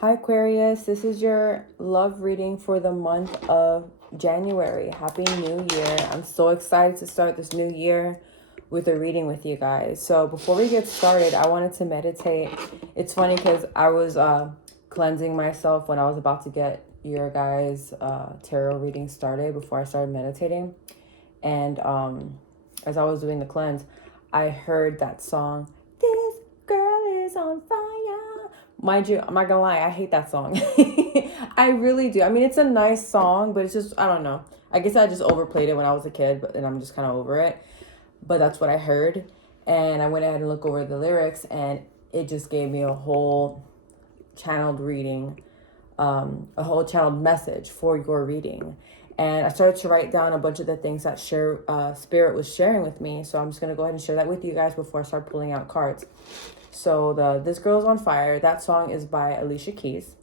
Hi Aquarius, this is your love reading for the month of January. Happy New Year. I'm so excited to start this new year with a reading with you guys. So before we get started, I wanted to meditate. It's funny because I was cleansing myself when I was about to get your guys' tarot reading started before I started meditating. And as I was doing the cleanse, I heard that song, "This Girl Is on Fire." Mind you, I'm not gonna lie, I hate that song. I really do. I mean, it's a nice song, but it's just, I don't know. I guess I just overplayed it when I was a kid, and I'm just kind of over it. But that's what I heard. And I went ahead and looked over the lyrics, and it just gave me a whole channeled reading, a whole channeled message for your reading. And I started to write down a bunch of the things that Spirit was sharing with me. So I'm just going to go ahead and share that with you guys before I start pulling out cards. So This Girl's on Fire, that song is by Alicia Keys.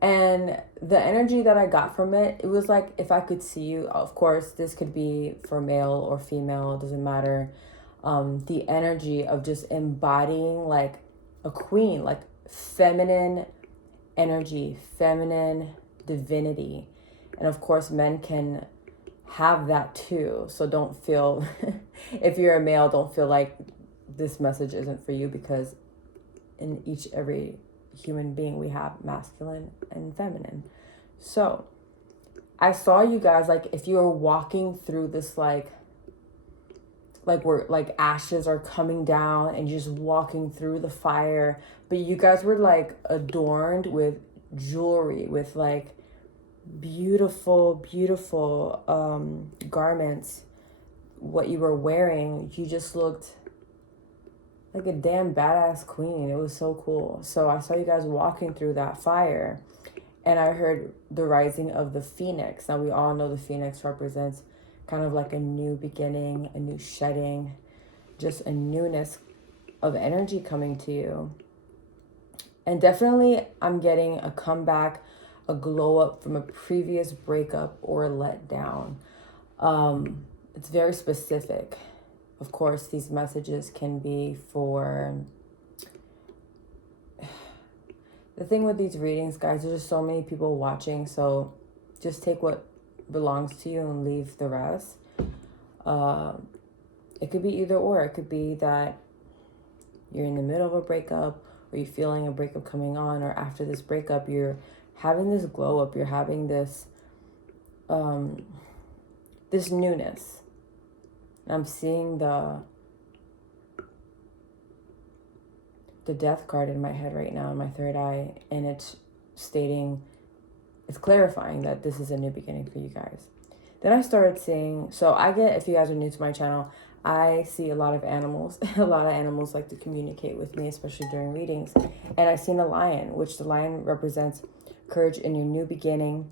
And the energy that I got from it, it was like, if I could see you, of course, this could be for male or female, it doesn't matter. The energy of just embodying like a queen, like feminine energy, feminine divinity. And of course, men can have that too. So don't feel, if you're a male, don't feel like this message isn't for you, because in every human being we have masculine and feminine. So I saw you guys, like if you were walking through this like where like ashes are coming down and you're just walking through the fire, but you guys were like adorned with jewelry, with like beautiful garments. What you were wearing, you just looked like a damn badass queen. It was so cool. So I saw you guys walking through that fire, and I heard the rising of the phoenix. Now we all know the phoenix represents kind of like a new beginning, a new shedding, just a newness of energy coming to you. And definitely I'm getting a comeback, a glow up from a previous breakup or letdown. It's very specific. Of course, these messages can be for... The thing with these readings, guys, there's just so many people watching, so just take what belongs to you and leave the rest. It could be either or. It could be that you're in the middle of a breakup, or you're feeling a breakup coming on, or after this breakup, you're having this glow up, you're having this this newness. I'm seeing the death card in my head right now, in my third eye, and it's clarifying that this is a new beginning for you guys. Then I started seeing, if you guys are new to my channel, I see a lot of animals. A lot of animals like to communicate with me, especially during readings. And I seen a lion, which the lion represents courage in your new beginning.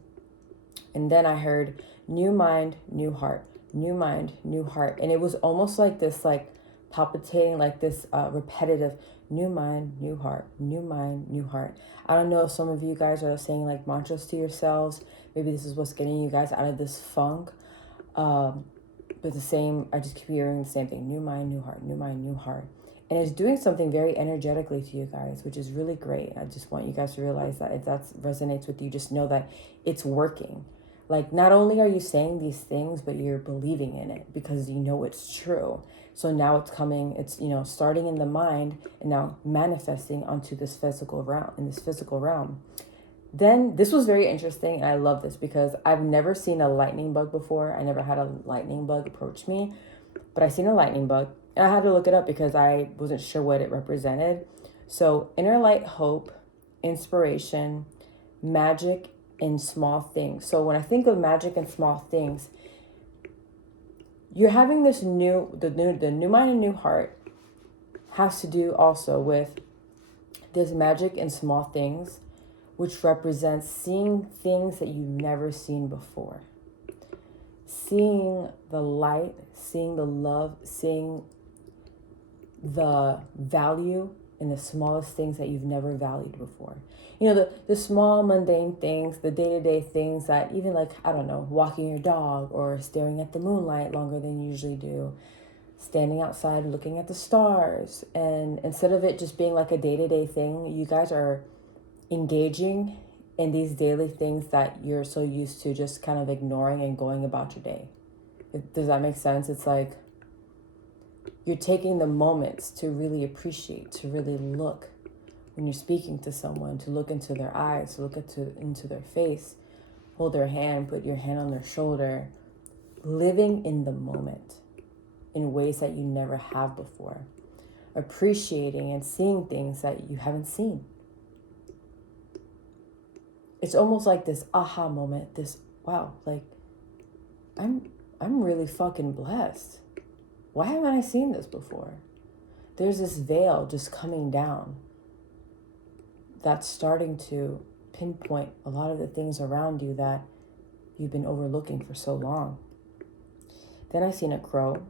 And then I heard new mind, new heart, new mind, new heart. And it was almost like this, like palpitating, like this repetitive new mind, new heart, new mind, new heart. I don't know if some of you guys are saying like mantras to yourselves. Maybe this is what's getting you guys out of this funk. But I just keep hearing the same thing. New mind, new heart, new mind, new heart. And it's doing something very energetically to you guys, which is really great. I just want you guys to realize that if that resonates with you, just know that it's working. Like, not only are you saying these things, but you're believing in it because you know it's true. So now it's coming, it's, starting in the mind and now manifesting onto this physical realm. Then this was very interesting, and I love this because I've never seen a lightning bug before. I never had a lightning bug approach me, but I seen a lightning bug, and I had to look it up because I wasn't sure what it represented. So inner light, hope, inspiration, magic, in small things. So when I think of magic and small things, you're having this the new mind and new heart has to do also with this magic in small things, which represents seeing things that you've never seen before. Seeing the light, seeing the love, seeing the value in the smallest things that you've never valued before. The small mundane things, the day-to-day things that even like, I don't know, walking your dog or staring at the moonlight longer than you usually do, standing outside looking at the stars. And instead of it just being like a day-to-day thing, you guys are engaging in these daily things that you're so used to just kind of ignoring and going about your day. Does that make sense? It's like you're taking the moments to really appreciate, to really look when you're speaking to someone, to look into their eyes, to look into their face, hold their hand, put your hand on their shoulder, living in the moment in ways that you never have before, appreciating and seeing things that you haven't seen. It's almost like this aha moment, this wow, like I'm really fucking blessed. Why haven't I seen this before? There's this veil just coming down that's starting to pinpoint a lot of the things around you that you've been overlooking for so long. Then I seen a crow.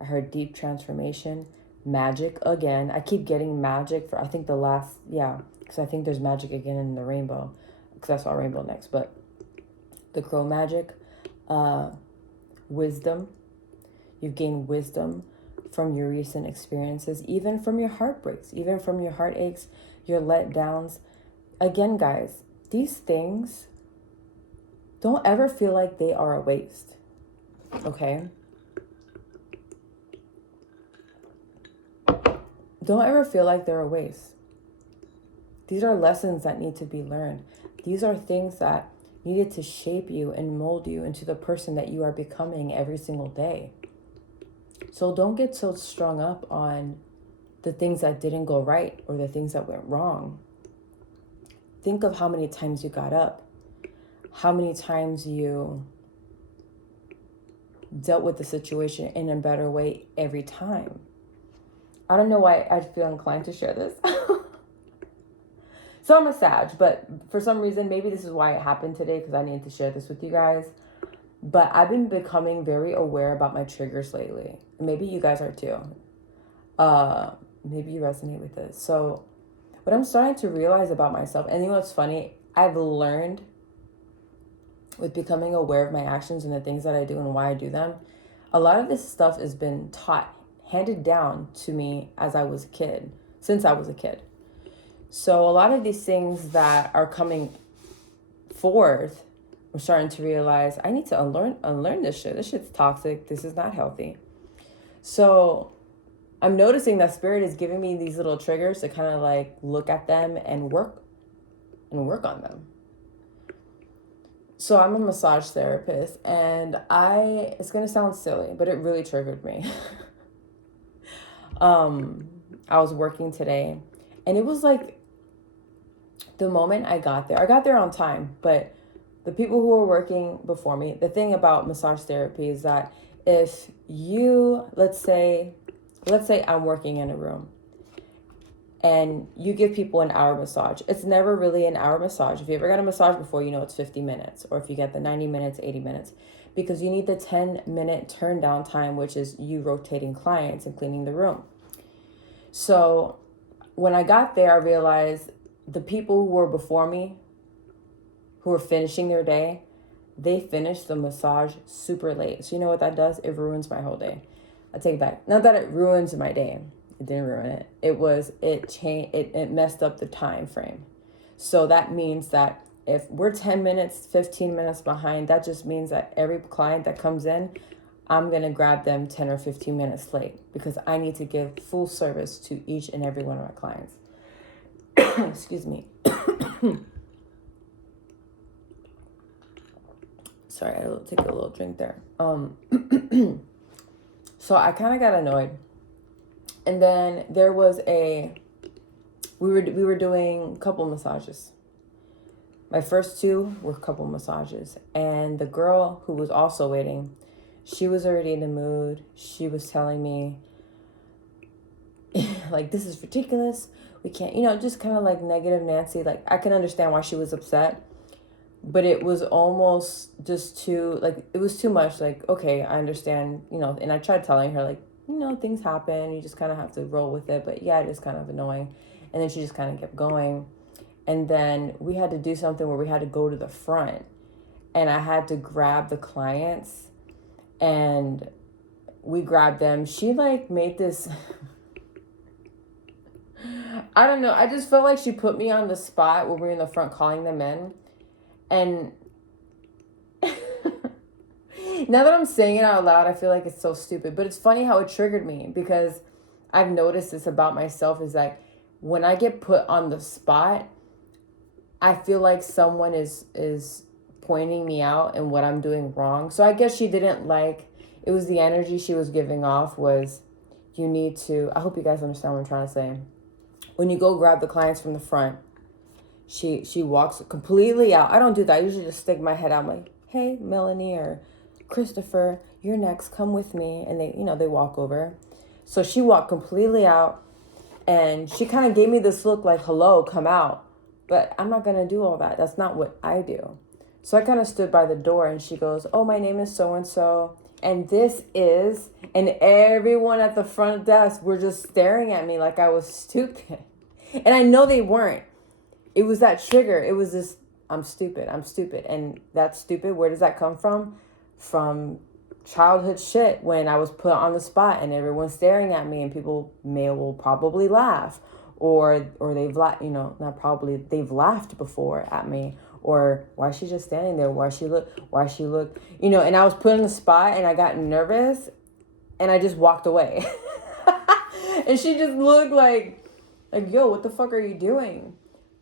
I heard deep transformation, magic again. I keep getting magic for, I think because I think there's magic again in the rainbow, because I saw a rainbow next, but the crow magic, wisdom. You've gained wisdom from your recent experiences, even from your heartbreaks, even from your heartaches, your letdowns. Again, guys, these things, don't ever feel like they are a waste, okay? Don't ever feel like they're a waste. These are lessons that need to be learned. These are things that needed to shape you and mold you into the person that you are becoming every single day. So don't get so strung up on the things that didn't go right or the things that went wrong. Think of how many times you got up, how many times you dealt with the situation in a better way every time. I don't know why I feel inclined to share this. So I'm a Sag, but for some reason, maybe this is why it happened today, because I needed to share this with you guys. But I've been becoming very aware about my triggers lately. Maybe you guys are too. Maybe you resonate with this. So what I'm starting to realize about myself, and you know what's funny? I've learned with becoming aware of my actions and the things that I do and why I do them. A lot of this stuff has been taught, handed down to me as I was a kid, since I was a kid. So a lot of these things that are coming forth, I'm starting to realize I need to unlearn this shit. This shit's toxic. This is not healthy. So I'm noticing that Spirit is giving me these little triggers to kind of like look at them and work on them. So I'm a massage therapist, and it's going to sound silly, but it really triggered me. I was working today, and it was like the moment I got there on time, but the people who were working before me, the thing about massage therapy is that if you, let's say I'm working in a room and you give people an hour massage, it's never really an hour massage. If you ever got a massage before, you know it's 50 minutes, or if you get the 90 minutes, 80 minutes, because you need the 10-minute turn down time, which is you rotating clients and cleaning the room. So when I got there, I realized the people who were before me, who were finishing their day, they finished the massage super late. So you know what that does? It ruins my whole day. I take it back. Not that it ruins my day. It didn't ruin it. It messed up the time frame. So that means that if we're 10 minutes, 15 minutes behind, that just means that every client that comes in, I'm going to grab them 10 or 15 minutes late, because I need to give full service to each and every one of my clients. Excuse me. Sorry, I will take a little drink there. So I kind of got annoyed. And then there was we were doing couple massages. My first two were couple massages. And the girl who was also waiting, she was already in the mood. She was telling me, like, this is ridiculous. We can't, just kind of like negative Nancy. Like, I can understand why she was upset. But it was almost just too, like, it was too much. Like, okay, I understand, and I tried telling her, like, things happen. You just kind of have to roll with it. But yeah, it is kind of annoying. And then she just kind of kept going. And then we had to do something where we had to go to the front. And I had to grab the clients. And we grabbed them. She, like, made this... I don't know. I just felt like she put me on the spot when we were in the front calling them in. And now that I'm saying it out loud, I feel like it's so stupid. But it's funny how it triggered me, because I've noticed this about myself, is that when I get put on the spot, I feel like someone is pointing me out and what I'm doing wrong. So I guess she didn't like, it was the energy she was giving off was, you need to, I hope you guys understand what I'm trying to say. When you go grab the clients from the front, she walks completely out. I don't do that. I usually just stick my head out. I'm like, hey, Melanie or Christopher, you're next. Come with me. And they, they walk over. So she walked completely out, and she kind of gave me this look like, hello, come out. But I'm not going to do all that. That's not what I do. So I kind of stood by the door, and she goes, oh, my name is so-and-so. And this is, and everyone at the front desk were just staring at me like I was stupid. And I know they weren't. It was that trigger. It was this, I'm stupid. And that stupid, where does that come from? From childhood shit, when I was put on the spot and everyone's staring at me, and people will probably laugh. Or they've not probably, they've laughed before at me. Or why is she just standing there? Why she look, and I was put on the spot, and I got nervous, and I just walked away. And she just looked like, yo, what the fuck are you doing?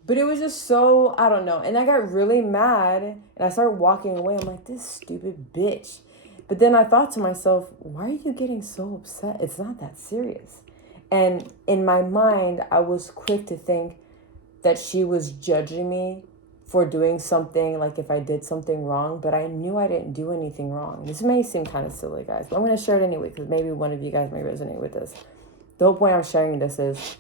But it was just so, I don't know. And I got really mad, and I started walking away. I'm like, this stupid bitch. But then I thought to myself, why are you getting so upset? It's not that serious. And in my mind, I was quick to think that she was judging me for doing something, like if I did something wrong, but I knew I didn't do anything wrong. This may seem kind of silly, guys, but I'm going to share it anyway, because maybe one of you guys may resonate with this. The whole point I'm sharing this is,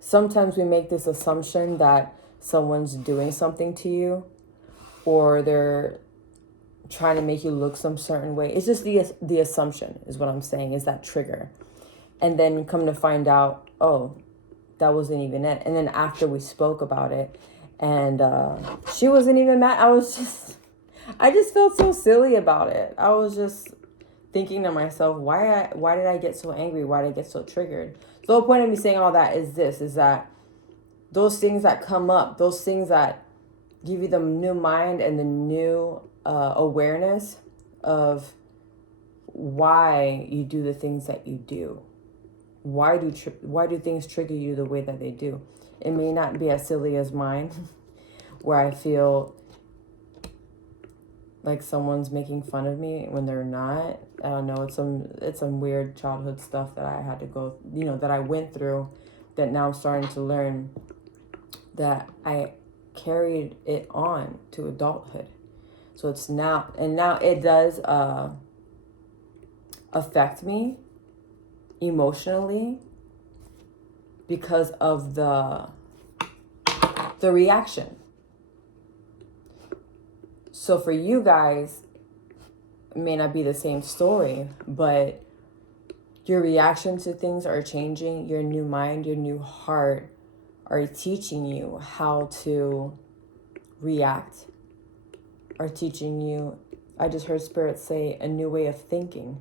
sometimes we make this assumption that someone's doing something to you, or they're trying to make you look some certain way. It's just the assumption is what I'm saying, is that trigger. And then come to find out, oh, that wasn't even it. And then after we spoke about it, and she wasn't even mad. I just felt so silly about it. I was just thinking to myself, why did I get so angry? Why did I get so triggered? So the whole point of me saying all that is that those things that come up, those things that give you the new mind and the new awareness of why you do the things that you do. Why do things trigger you the way that they do? It may not be as silly as mine, where I feel like someone's making fun of me when they're not. I don't know. It's some weird childhood stuff that I had to go, that I went through, that now I'm starting to learn that I carried it on to adulthood. So it's now it does affect me emotionally because of the reaction. So for you guys, it may not be the same story, but your reaction to things are changing. Your new mind, your new heart are teaching you how to react, are teaching you, I just heard Spirit say, a new way of thinking,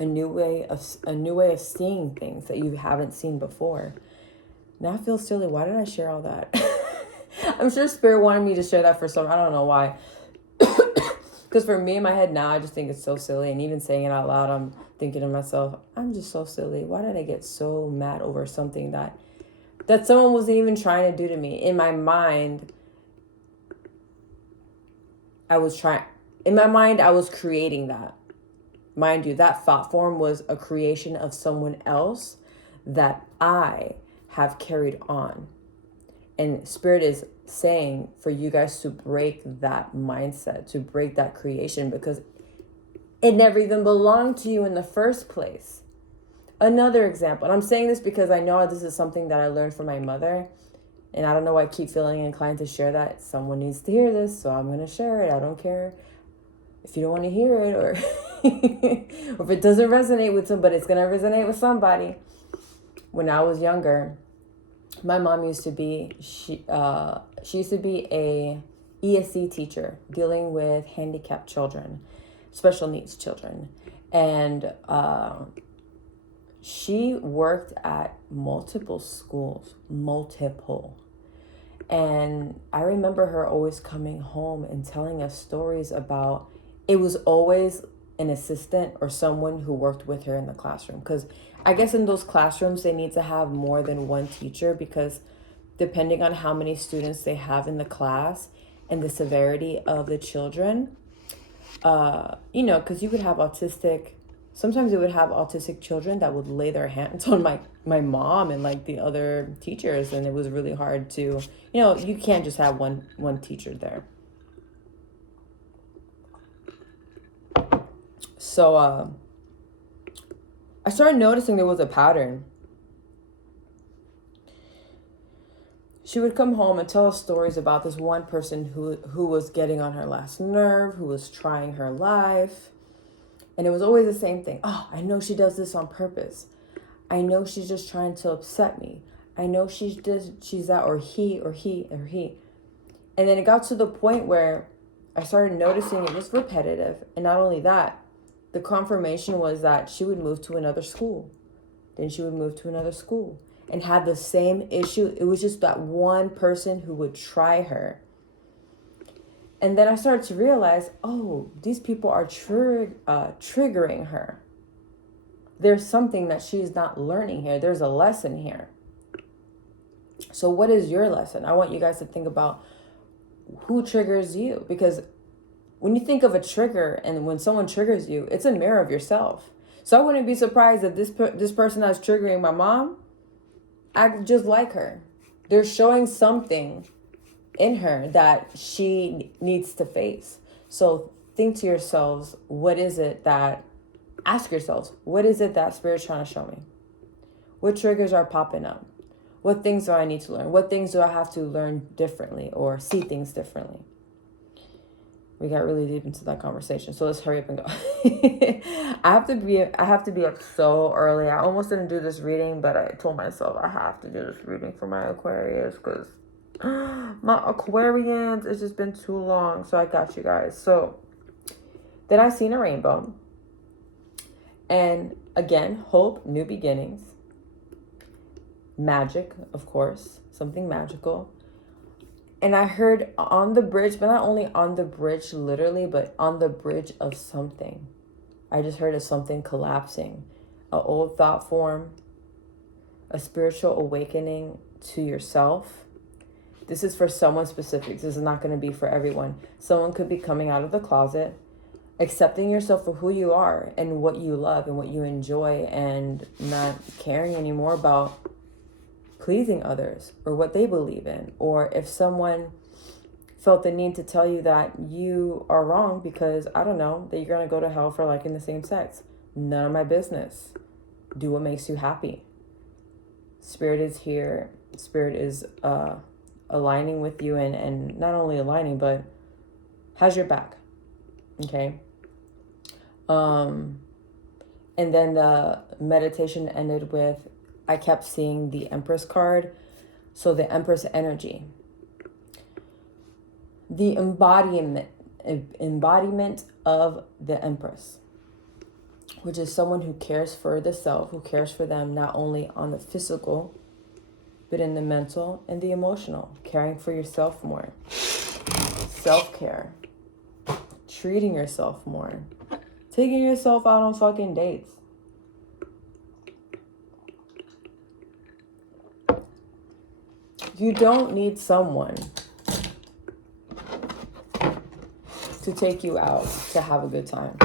a new way of seeing things that you haven't seen before. Now I feel silly. Why did I share all that? I'm sure Spirit wanted me to share that for some, I don't know why. Because for me in my head now, I just think it's so silly. And even saying it out loud, I'm thinking to myself, I'm just so silly. Why did I get so mad over something that someone wasn't even trying to do to me? In my mind, I was creating that. Mind you, that thought form was a creation of someone else that I have carried on. And Spirit is saying for you guys to break that mindset, to break that creation, because it never even belonged to you in the first place. Another example, and I'm saying this because I know this is something that I learned from my mother, and I don't know why I keep feeling inclined to share that. Someone needs to hear this, so I'm going to share it. I don't care if you don't want to hear it, or or if it doesn't resonate with somebody, it's going to resonate with somebody. When I was younger, my mom used to be, she used to be a ESC teacher dealing with handicapped children, special needs children. And she worked at multiple schools, multiple. And I remember her always coming home and telling us stories about, it was always an assistant or someone who worked with her in the classroom. Because I guess in those classrooms, they need to have more than one teacher, because depending on how many students they have in the class and the severity of the children, because you could have sometimes they would have autistic children that would lay their hands on my mom and like the other teachers, and it was really hard to, you can't just have one teacher there. So I started noticing there was a pattern. She would come home and tell us stories about this one person who was getting on her last nerve, who was trying her life. And it was always the same thing. Oh, I know she does this on purpose. I know she's just trying to upset me. I know she's that, or he. And then it got to the point where I started noticing it was repetitive. And not only that, the confirmation was that she would move to another school. Then she would move to another school and had the same issue. It was just that one person who would try her. And then I started to realize, oh, these people are triggering her. There's something that she's not learning here. There's a lesson here. So what is your lesson? I want you guys to think about who triggers you. Because when you think of a trigger and when someone triggers you, it's a mirror of yourself. So I wouldn't be surprised if this person that's triggering my mom act just like her. They're showing something in her that she needs to face. So think to yourselves, ask yourselves, what is it that Spirit's trying to show me? What triggers are popping up? What things do I need to learn? What things do I have to learn differently or see things differently? We got really deep into that conversation, so let's hurry up and go. I have to be up so early. I almost didn't do this reading, but I told myself I have to do this reading for my Aquarius because my Aquarians, it's just been too long. So I got you guys. So then I seen a rainbow, and again, hope, new beginnings, magic, of course, something magical. And I heard on the bridge, but not only on the bridge literally, but on the bridge of something. I just heard of something collapsing. An old thought form, a spiritual awakening to yourself. This is for someone specific. This is not going to be for everyone. Someone could be coming out of the closet, accepting yourself for who you are and what you love and what you enjoy, and not caring anymore about pleasing others or what they believe in. Or if someone felt the need to tell you that you are wrong because, I don't know, that you're going to go to hell for liking the same sex. None of my business. Do what makes you happy. Spirit is here. Spirit is aligning with you, and not only aligning, but has your back. Okay? And then the meditation ended with, I kept seeing the Empress card. So the Empress energy. The embodiment of the Empress, which is someone who cares for the self, who cares for them not only on the physical, but in the mental and the emotional. Caring for yourself more. Self-care. Treating yourself more. Taking yourself out on fucking dates. You don't need someone to take you out to have a good time.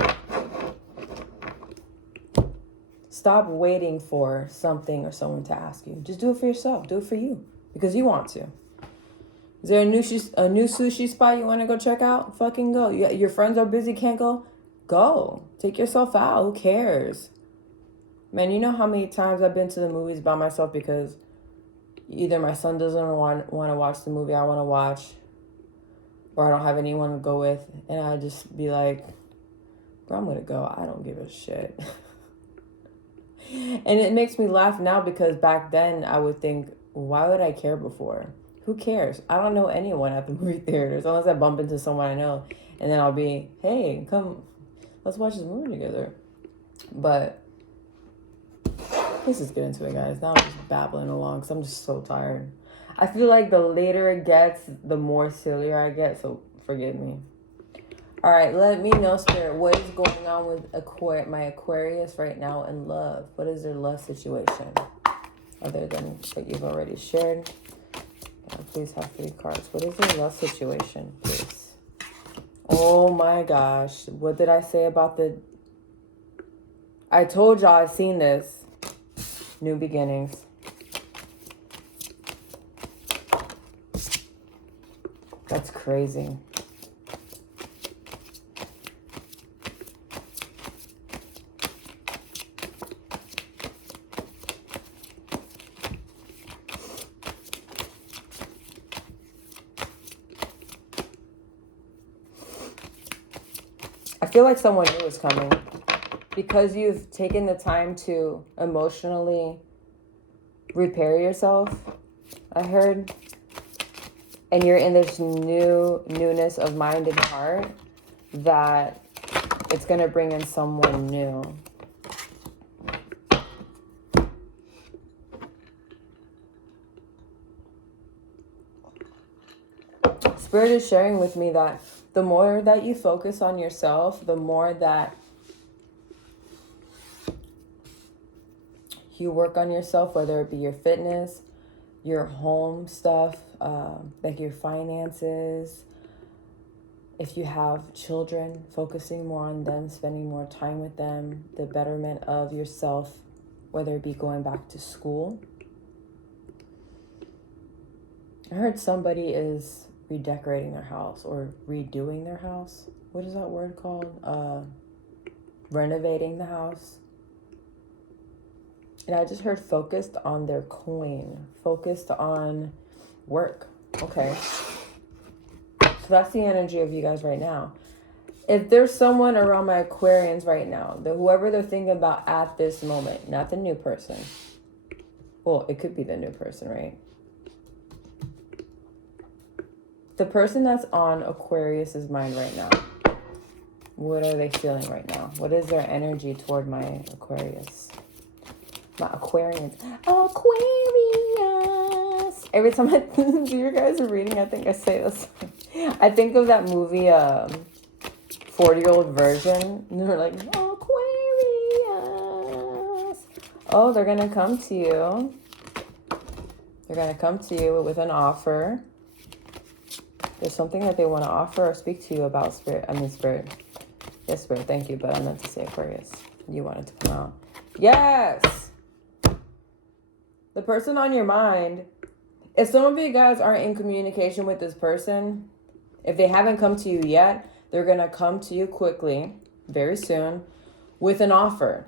Stop waiting for something or someone to ask you. Just do it for yourself. Do it for you because you want to. Is there a new sushi spot you want to go check out? Fucking go. Your friends are busy, can't go? Go. Take yourself out. Who cares? Man, you know how many times I've been to the movies by myself because either my son doesn't want to watch the movie I want to watch, or I don't have anyone to go with, and I just be like, bro, I'm going to go. I don't give a shit. And it makes me laugh now because back then I would think, why would I care before? Who cares? I don't know anyone at the movie theaters unless I bump into someone I know, and then I'll be, hey, come, let's watch this movie together. But Let's just get into it, guys. Now I'm just babbling along because I'm just so tired. I feel like the later it gets, the more sillier I get, so forgive me. All right, let me know, Spirit, what is going on with my Aquarius right now in love? What is their love situation? Other than what you've already shared. Yeah, please have 3 cards. What is their love situation, please? Oh my gosh. What did I say about I told y'all I've seen this. New beginnings. That's crazy. I feel like someone new is coming because you've taken the time to emotionally repair yourself, I heard. And you're in this newness of mind and heart that it's going to bring in someone new. Spirit is sharing with me that the more that you focus on yourself, the more that you work on yourself, whether it be your fitness, your home stuff, like your finances. If you have children, focusing more on them, spending more time with them, the betterment of yourself, whether it be going back to school. I heard somebody is redecorating their house or redoing their house. What is that word called? Renovating the house. And I just heard focused on their coin, focused on work. Okay. So that's the energy of you guys right now. If there's someone around my Aquarians right now, whoever they're thinking about at this moment, not the new person. Well, it could be the new person, right? The person that's on Aquarius's mind right now, what are they feeling right now? What is their energy toward my Aquarius? My Aquarians. Aquarius. Every time I do your guys' reading, I think I say this. I think of that movie, 40-year-old version. And they're like, Aquarius. Oh, they're going to come to you. They're going to come to you with an offer. There's something that they want to offer or speak to you about, Spirit. Spirit. Yes, Spirit, thank you. But I meant to say Aquarius. You wanted to come out. Yes! The person on your mind, if some of you guys aren't in communication with this person, if they haven't come to you yet, they're going to come to you quickly, very soon, with an offer.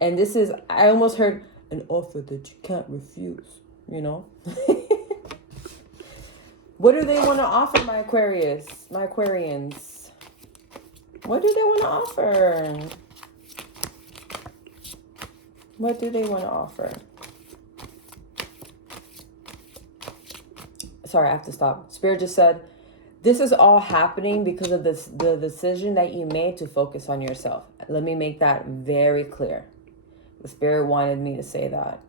And this is, I almost heard an offer that you can't refuse, you know? What do they want to offer, my Aquarius, my Aquarians? What do they want to offer? What do they want to offer? Sorry, I have to stop. Spirit just said, this is all happening because of the decision that you made to focus on yourself. Let me make that very clear. The Spirit wanted me to say that.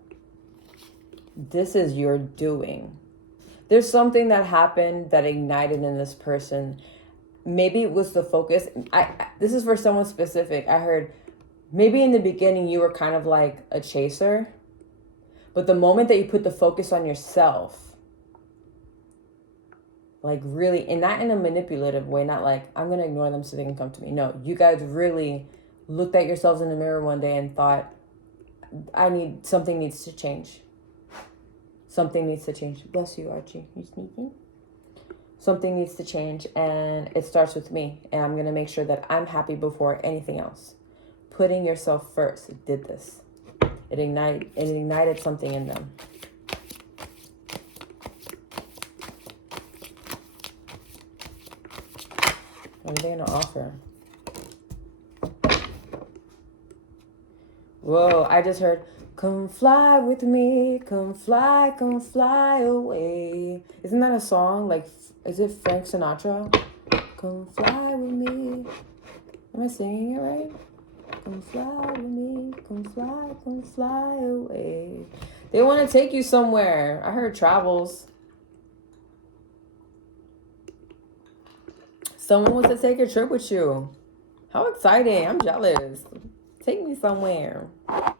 This is your doing. There's something that happened that ignited in this person. Maybe it was the focus. This is for someone specific. I heard maybe in the beginning you were kind of like a chaser. But the moment that you put the focus on yourself, like really, and not in a manipulative way, not like, I'm going to ignore them so they can come to me. No, you guys really looked at yourselves in the mirror one day and thought, something needs to change. Something needs to change. Bless you, Archie. You sneaking? Something needs to change, and it starts with me. And I'm going to make sure that I'm happy before anything else. Putting yourself first. It did this. It ignited something in them. What are they going to offer? Whoa, I just heard, come fly with me, come fly away. Isn't that a song? Like, is it Frank Sinatra? Come fly with me. Am I singing it right? come fly with me, come fly away. They want to take you somewhere. I heard travels. Someone wants to take a trip with you. How exciting. I'm jealous. Take me somewhere. Or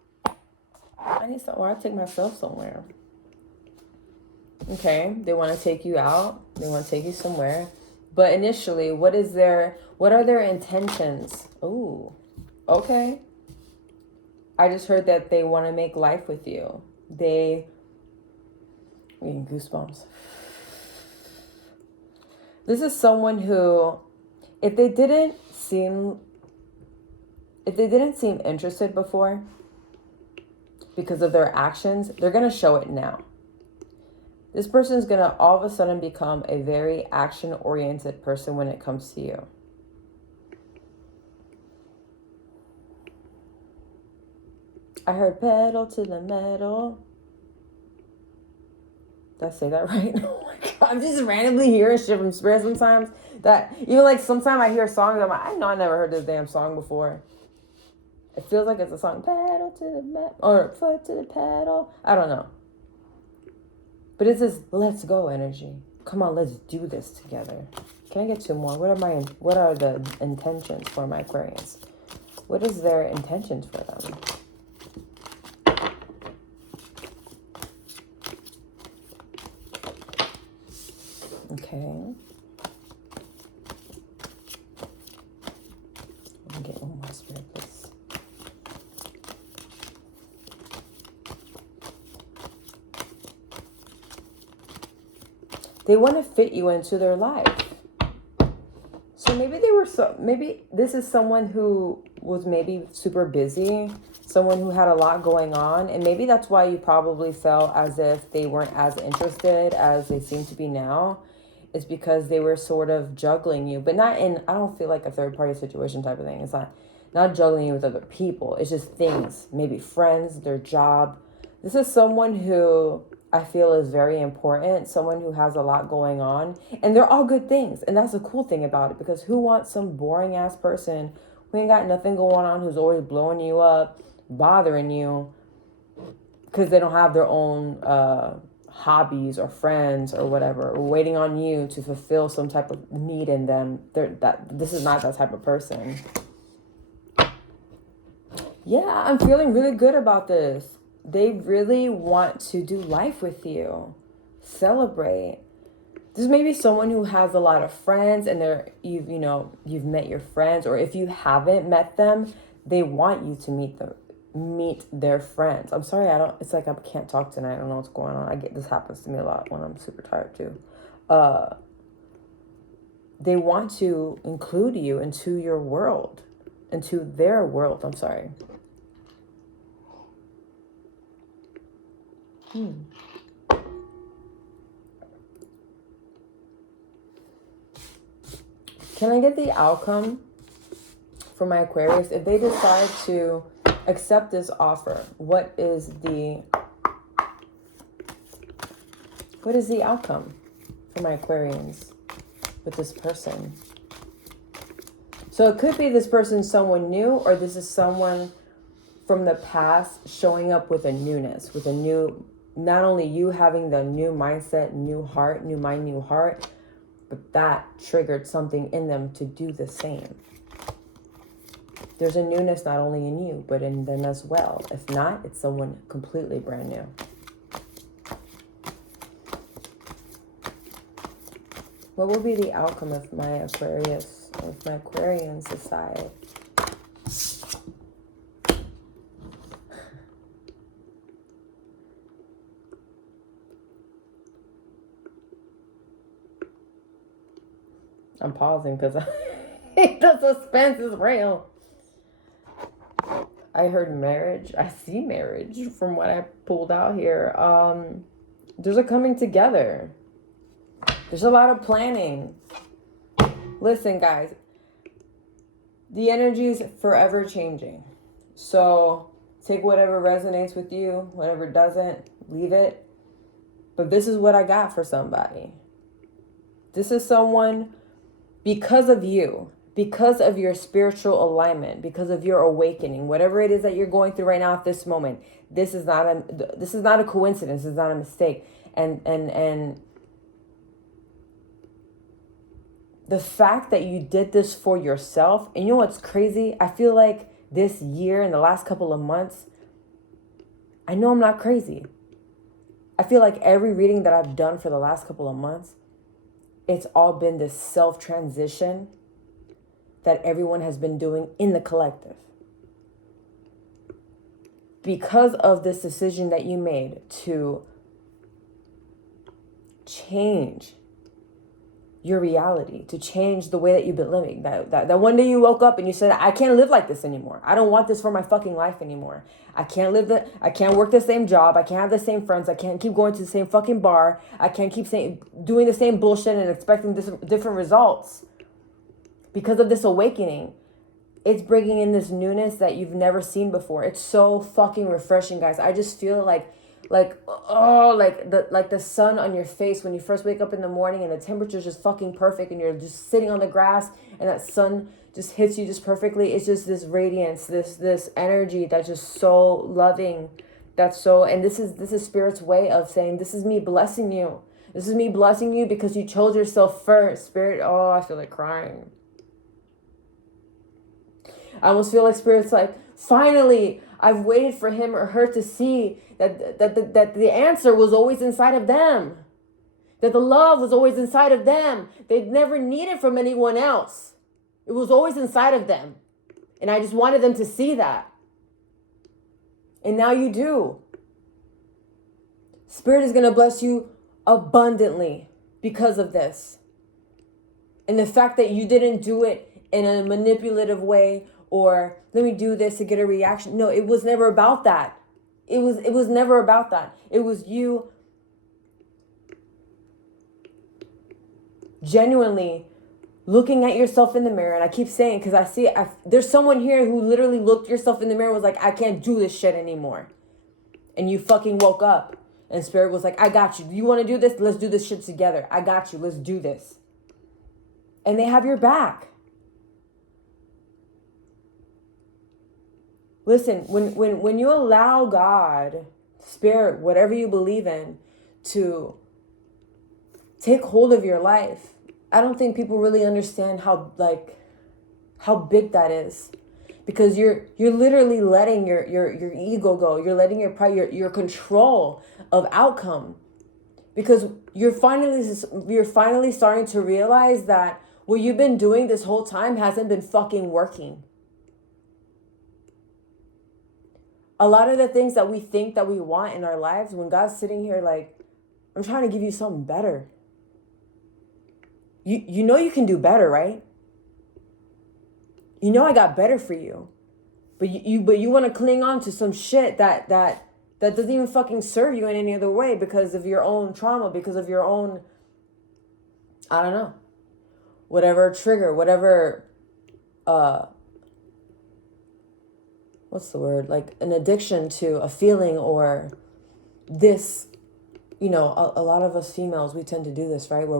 I'll take myself somewhere. Okay, they want to take you out. They want to take you somewhere. But initially, what are their intentions? Ooh, okay. I just heard that they want to make life with you. I'm getting goosebumps. This is someone who, if they didn't seem interested before because of their actions, they're going to show it now. This person is going to all of a sudden become a very action-oriented person when it comes to you. I heard pedal to the metal. Did I say that right? Oh my God. I'm just randomly hearing shit from spirit sometimes. That even like sometimes I hear songs, I'm like, I know I never heard this damn song before. It feels like it's a song. Pedal to the metal. Or foot to the pedal. I don't know. But it's this let's go energy. Come on, let's do this together. Can I get two more? What are the intentions for my Aquarians? What is their intentions for them? Okay. Let me get one more spirit, please. They want to fit you into their life. So maybe this is someone who was maybe super busy, someone who had a lot going on, and maybe that's why you probably felt as if they weren't as interested as they seem to be now. It's because they were sort of juggling you, but not in, I don't feel like a third party situation type of thing. It's not juggling you with other people. It's just things, maybe friends, their job. This is someone who I feel is very important, someone who has a lot going on, and they're all good things. And that's the cool thing about it, because who wants some boring ass person who ain't got nothing going on, who's always blowing you up, bothering you, because they don't have their own hobbies or friends or whatever, or waiting on you to fulfill some type of need in them. This is not that type of person. Yeah, I'm feeling really good about this. They really want to do life with you. Celebrate. This may be someone who has a lot of friends, and you've met your friends, or if you haven't met them, they want you to meet their friends. I'm sorry, it's like I can't talk tonight. I don't know what's going on. This happens to me a lot when I'm super tired too. They want to include you into your world, into their world. I'm sorry. Can I get the outcome for my Aquarius? If they decide to accept this offer, what is the outcome for my Aquarians with this person? So it could be this person someone new, or this is someone from the past showing up with a newness, with a new, not only you having the new mindset, new heart, new mind, new heart, but that triggered something in them to do the same. There's a newness not only in you, but in them as well. If not, it's someone completely brand new. What will be the outcome of my Aquarius, if my Aquarians decide? I'm pausing because the suspense is real. I heard marriage. I see marriage from what I pulled out here. There's a coming together. There's a lot of planning. Listen, guys, the energy is forever changing. So take whatever resonates with you, whatever doesn't, leave it. But this is what I got for somebody. This is someone, because of you, because of your spiritual alignment, because of your awakening, whatever it is that you're going through right now at this moment, this is not a coincidence. It's not a mistake. And the fact that you did this for yourself, and you know what's crazy? I feel like this year and the last couple of months, I know I'm not crazy. I feel like every reading that I've done for the last couple of months, it's all been this self-transition that everyone has been doing in the collective. Because of this decision that you made to change your reality, to change the way that you've been living, that one day you woke up and you said, I can't live like this anymore. I don't want this for my fucking life anymore. I can't work the same job. I can't have the same friends. I can't keep going to the same fucking bar. I can't keep doing the same bullshit and expecting different results. Because of this awakening, it's bringing in this newness that you've never seen before. It's so fucking refreshing, guys. I just feel like the sun on your face when you first wake up in the morning and the temperature's just fucking perfect and you're just sitting on the grass and that sun just hits you just perfectly. It's just this radiance, this energy that's just so loving. And this is Spirit's way of saying, this is me blessing you. This is me blessing you because you chose yourself first. Spirit, oh, I feel like crying. I almost feel like Spirit's like, finally, I've waited for him or her to see that the answer was always inside of them. That the love was always inside of them. They'd never need it from anyone else. It was always inside of them. And I just wanted them to see that. And now you do. Spirit is going to bless you abundantly because of this. And the fact that you didn't do it in a manipulative way or let me do this to get a reaction. No, it was never about that. It was never about that. It was you genuinely looking at yourself in the mirror. And I keep saying, because I see, there's someone here who literally looked yourself in the mirror and was like, I can't do this shit anymore. And you fucking woke up. And Spirit was like, I got you. You want to do this? Let's do this shit together. I got you. Let's do this. And they have your back. Listen, when you allow God, Spirit, whatever you believe in, to take hold of your life, I don't think people really understand how big that is. Because you're literally letting your ego go. You're letting your pride, your control of outcome. Because you're finally starting to realize that what you've been doing this whole time hasn't been fucking working. A lot of the things that we think that we want in our lives, when God's sitting here like, I'm trying to give you something better. You know you can do better, right? You know I got better for you. But you want to cling on to some shit that doesn't even fucking serve you in any other way because of your own trauma, because of your own, I don't know, whatever trigger, whatever, what's the word? Like an addiction to a feeling or this, you know, a lot of us females, we tend to do this, right? Where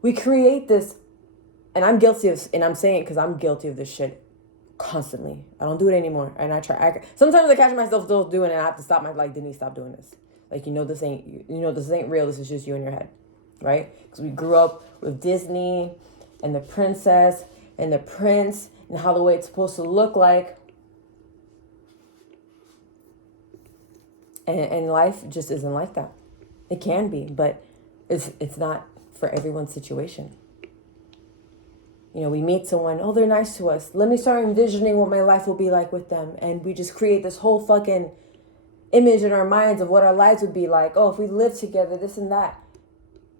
we create this, and I'm guilty of, and I'm saying it because I'm guilty of this shit constantly. I don't do it anymore. And sometimes I catch myself still doing it and I have to stop like, Denise, stop doing this. Like, this ain't real. This is just you in your head, right? Because we grew up with Disney and the princess and the prince and how the way it's supposed to look like. And life just isn't like that. It can be, but it's not for everyone's situation. We meet someone, oh, they're nice to us. Let me start envisioning what my life will be like with them. And we just create this whole fucking image in our minds of what our lives would be like. Oh, if we lived together, this and that.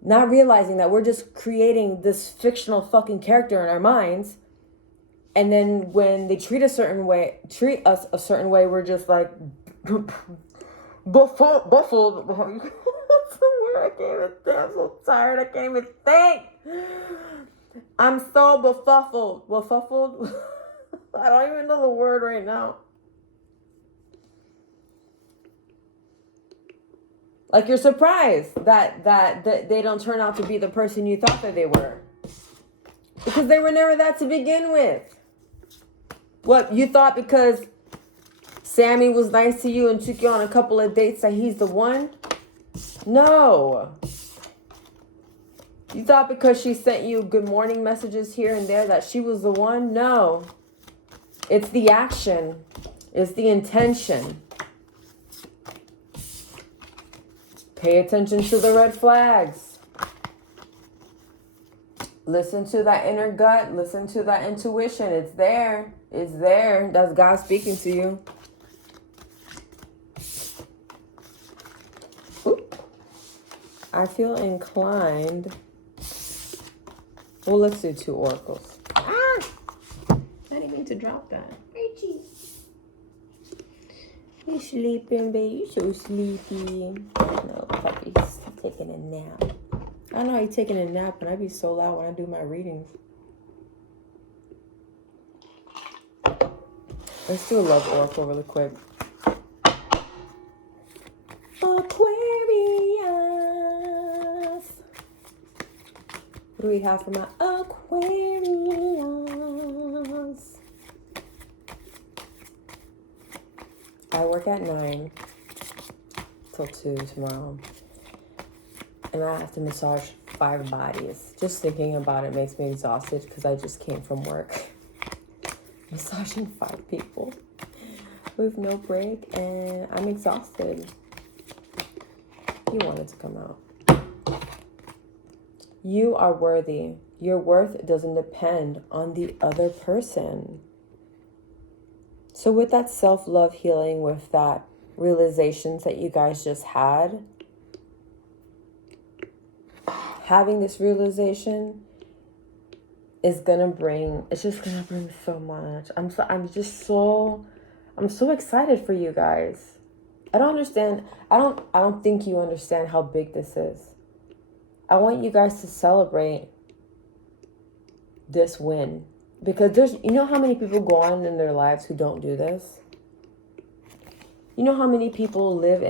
Not realizing that we're just creating this fictional fucking character in our minds. And then when they treat us a certain way, we're just like, buffled. What's the word? I can't even think. I'm so tired. I can't even think. I'm so befuddled. Befuddled? I don't even know the word right now. Like, you're surprised that they don't turn out to be the person you thought that they were. Because they were never that to begin with. What, you thought because Sammy was nice to you and took you on a couple of dates that he's the one? No. You thought because she sent you good morning messages here and there that she was the one? No. It's the action. It's the intention. Pay attention to the red flags. Listen to that inner gut. Listen to that intuition. It's there. It's there. That's God speaking to you. Oop. I feel inclined. Well, let's do 2 oracles. Ah! I didn't mean to drop that. Hey, you sleeping, baby? You so sleepy. No, puppy's taking a nap. I know you're taking a nap, and I be so loud when I do my readings. Let's do a love oracle really quick. Aquarius. What do we have for my Aquarius? I work at 9 till 2 tomorrow. And I have to massage 5 bodies. Just thinking about it makes me exhausted because I just came from work. Massaging 5 people with no break, and I'm exhausted. You wanted to come out. You are worthy. Your worth doesn't depend on the other person. So with that self-love healing, with that realizations that you guys just had, having this realization is gonna bring, it's just gonna bring so much. I'm so excited for you guys. I don't understand. I don't think you understand how big this is. I want you guys to celebrate this win, because you know how many people go on in their lives who don't do this? You know how many people live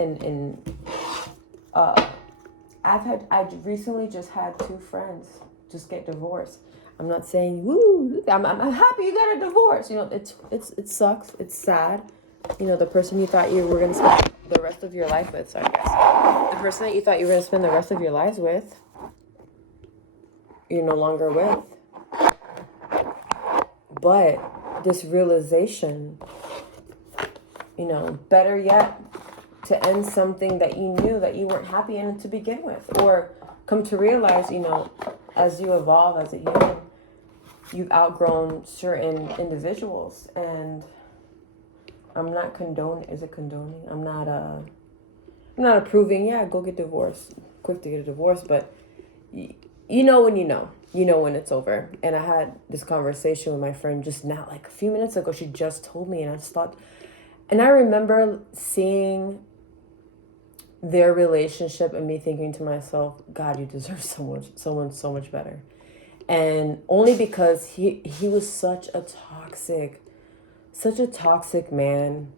I recently just had 2 friends just get divorced. I'm not saying, woo, I'm happy you got a divorce. You know, it sucks. It's sad. You know, the person you thought you were going to spend the rest of your life with, sorry guys. The person that you thought you were going to spend the rest of your lives with, you're no longer with. But this realization, you know, better yet, to end something that you knew that you weren't happy in to begin with, or come to realize, you know, as you evolve as a human, you've outgrown certain individuals. And I'm not condoning, is it condoning? I'm not approving, yeah, go get divorced, quick to get a divorce, but you know when you know when it's over. And I had this conversation with my friend just now, like a few minutes ago. She just told me, and I just thought, and I remember seeing their relationship and me thinking to myself, God, you deserve someone so much better. And only because he was such a toxic man.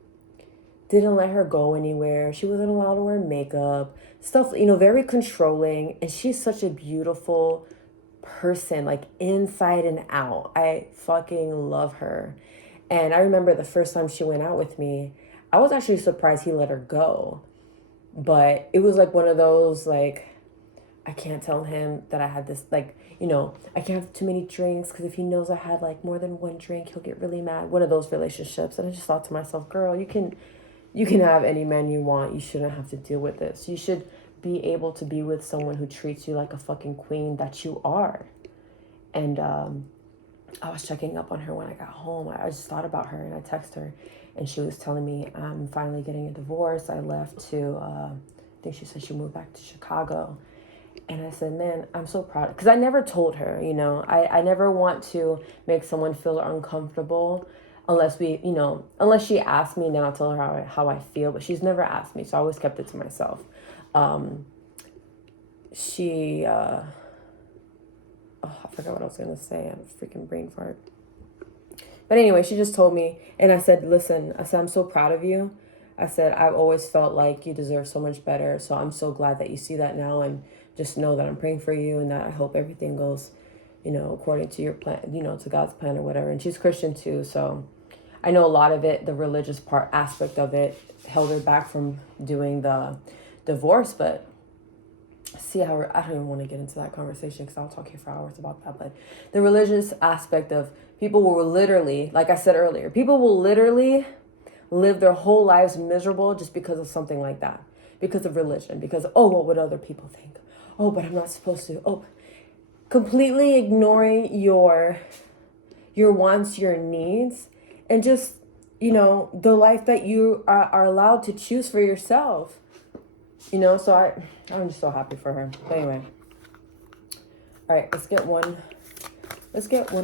Didn't let her go anywhere. She wasn't allowed to wear makeup, stuff, you know, very controlling. And she's such a beautiful person, like inside and out. I fucking love her. And I remember the first time she went out with me, I was actually surprised he let her go. But it was like one of those, like, I can't tell him that I had this, like, you know, I can't have too many drinks, because if he knows I had like more than 1 drink, he'll get really mad. One of those relationships. And I just thought to myself, girl, you can have any man you want. You shouldn't have to deal with this. You should be able to be with someone who treats you like a fucking queen that you are. And I was checking up on her when I got home. I just thought about her, and I texted her, and she was telling me, I'm finally getting a divorce. I left to, I think she said she moved back to Chicago. And I said, man, I'm so proud. Because I never told her, you know, I never want to make someone feel uncomfortable unless she asked me, and then I'll tell her how I feel. But she's never asked me, so I always kept it to myself. I forgot what I was going to say. I have a freaking brain fart. But anyway, she just told me, and I said, listen, I'm so proud of you. I said, I've always felt like you deserve so much better. So I'm so glad that you see that now, and just know that I'm praying for you, and that I hope everything goes you know, according to your plan, you know, to God's plan or whatever. And she's Christian too, so I know a lot of it, the religious aspect of it, held her back from doing the divorce. But see how I don't even want to get into that conversation because I'll talk here for hours about that. But the religious aspect of people will literally, like I said earlier, people will literally live their whole lives miserable just because of something like that, because of religion, because, oh, what would other people think? Oh, but I'm not supposed to. Oh, completely ignoring your wants, your needs, and just, you know, the life that you are allowed to choose for yourself. You know, so I'm just so happy for her. But anyway. All right, let's get one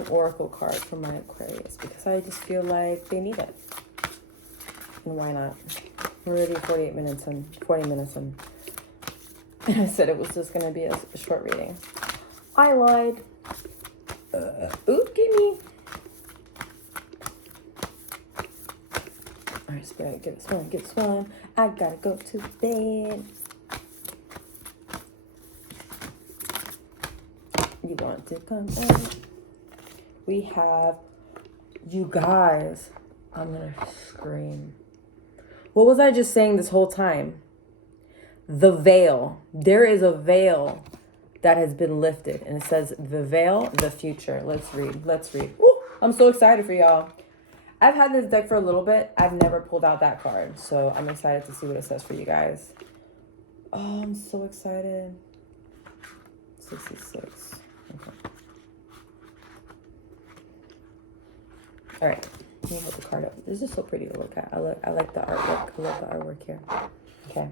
oracle card for my Aquarius because I just feel like they need it. And why not? We're already 40 minutes in. And I said it was just going to be a short reading. I lied. Ooh, gimme. All right, Spirit, get this one. I gotta go to bed. You want to come in? We have, you guys, I'm gonna scream. What was I just saying this whole time? The veil. There is a veil that has been lifted. And it says, the veil, the future. Let's read. Woo! I'm so excited for y'all. I've had this deck for a little bit. I've never pulled out that card. So I'm excited to see what it says for you guys. Oh, I'm so excited. 66. Okay. All right. Let me hold the card up. This is so pretty to look at. I like the artwork. I love the artwork here. Okay.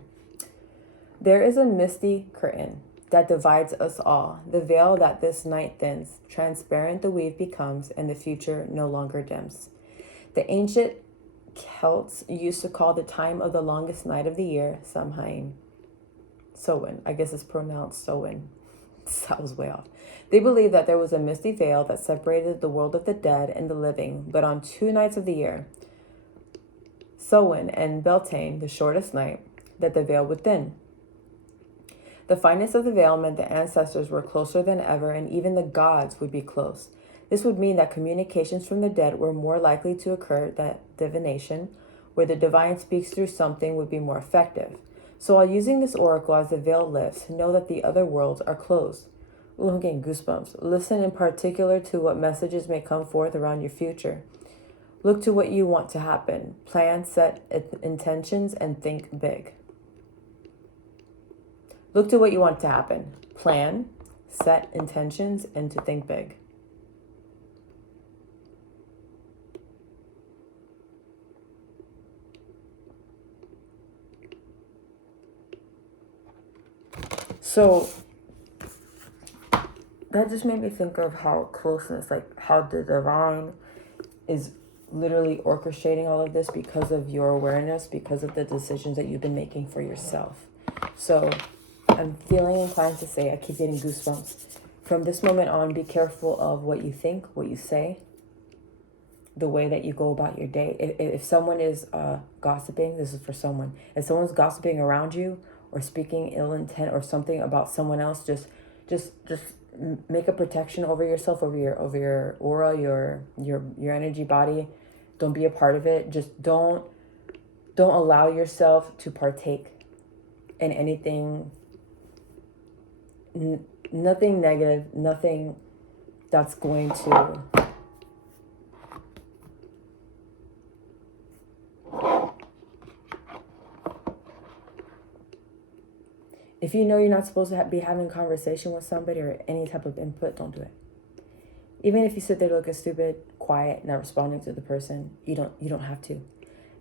There is a misty curtain that divides us all, the veil that this night thins, transparent the weave becomes, and the future no longer dims. The ancient Celts used to call the time of the longest night of the year Samhain. Samhain. I guess it's pronounced Samhain. That was way off. They believed that there was a misty veil that separated the world of the dead and the living, but on 2 nights of the year, Samhain and Beltane, the shortest night, that the veil would thin. The fineness of the veil meant the ancestors were closer than ever, and even the gods would be close. This would mean that communications from the dead were more likely to occur, that divination, where the divine speaks through something, would be more effective. So while using this oracle as the veil lifts, know that the other worlds are closed. Ooh, I'm getting goosebumps. Listen in particular to what messages may come forth around your future. Look to what you want to happen. Plan, set intentions, and think big. Look to what you want to happen. Plan, set intentions, and to think big. So that just made me think of how closeness, like how the divine is literally orchestrating all of this because of your awareness, because of the decisions that you've been making for yourself. So I'm feeling inclined to say, I keep getting goosebumps. From this moment on, be careful of what you think, what you say, the way that you go about your day. If someone is gossiping, this is for someone. If someone's gossiping around you or speaking ill intent or something about someone else, just make a protection over yourself, over your aura, your energy body. Don't be a part of it. Just don't allow yourself to partake in anything. Nothing negative, nothing that's going to if you know you're not supposed to be having a conversation with somebody or any type of input, don't do it. Even if you sit there looking stupid, quiet, not responding to the person, you don't have to.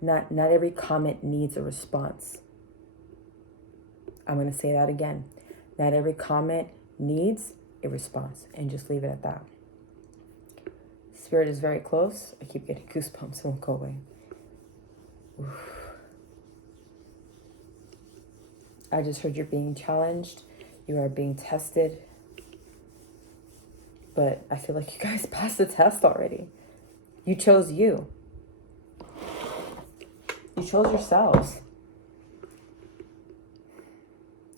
Not every comment needs a response. I'm going to say that again. Not every comment needs a response, and just leave it at that. Spirit is very close. I keep getting goosebumps. It won't go away. Oof. I just heard you're being challenged. You are being tested. But I feel like you guys passed the test already. You chose you. You chose yourselves.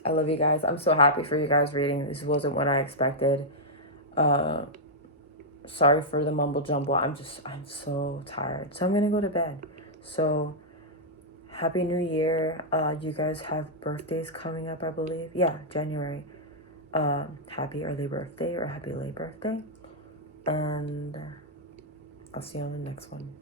I love you guys. I'm so happy for you guys reading. This wasn't what I expected. Sorry for the mumble jumble. I'm so tired. So I'm gonna go to bed. So Happy New Year. You guys have birthdays coming up, I believe. Yeah, January. Happy early birthday or happy late birthday. And I'll see you on the next one.